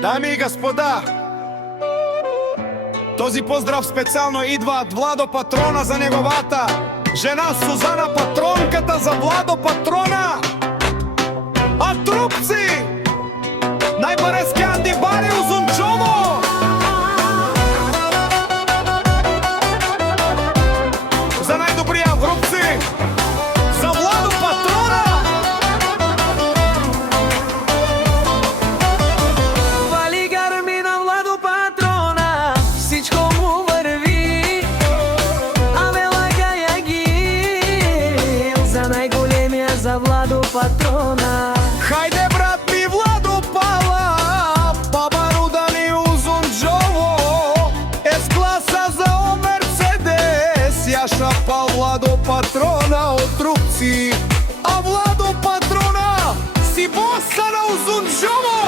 Дами и господа, този поздрав специјално идва од Владо Патрона за неговата жена Сузана, патронката за Владо Патрона. А трупци, најбарески Анди Бари Узунчово. За најдобрија врупци, за Владо Патрона. Вали гарми на Владо Патрона, всичко му върви, абе лагая ги за најголемија, за Владо Патрона. Хајде брат ми Владо Пала, баба ни Узунчово, С-класа за о Мерцедес, ја шапал Владо Патрона од трупци, а Владо Патрона си боса на Узунчово.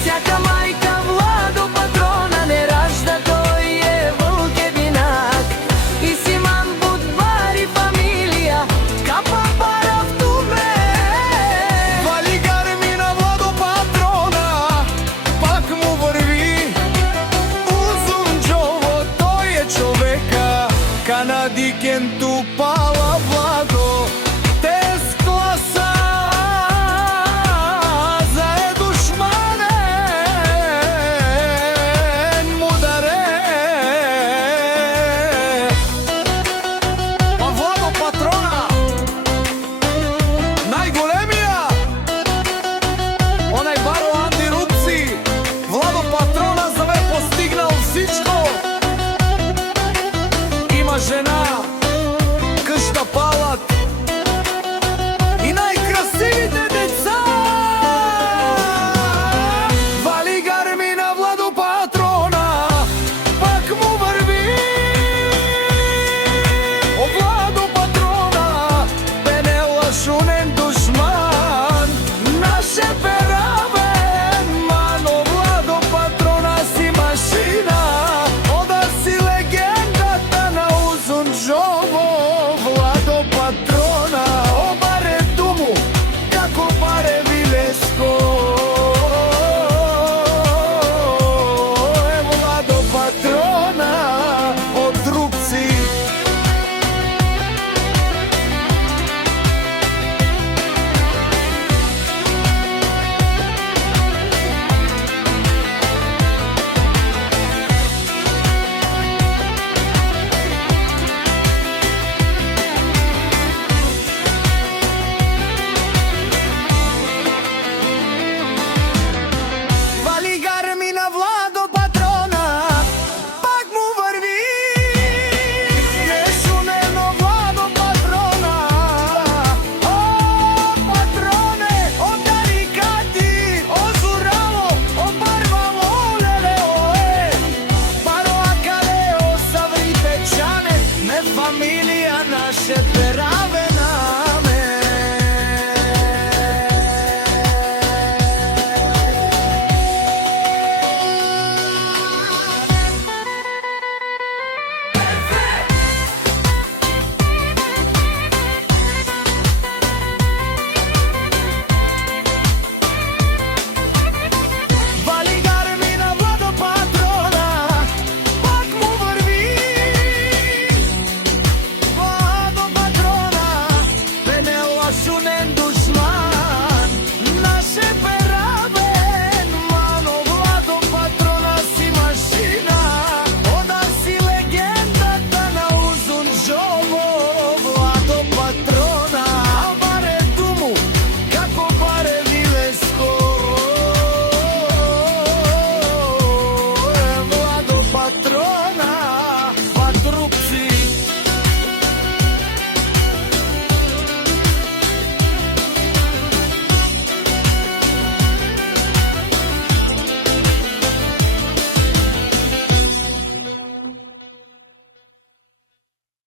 Всяка мајка Владо Патрона не ражда, тој е вълкевинак. И си ман будбари фамилија, капа пара в туме. Вали гарми на Владо Патрона, пак му върви Узунчово, тој е човека, канадикен Тупала.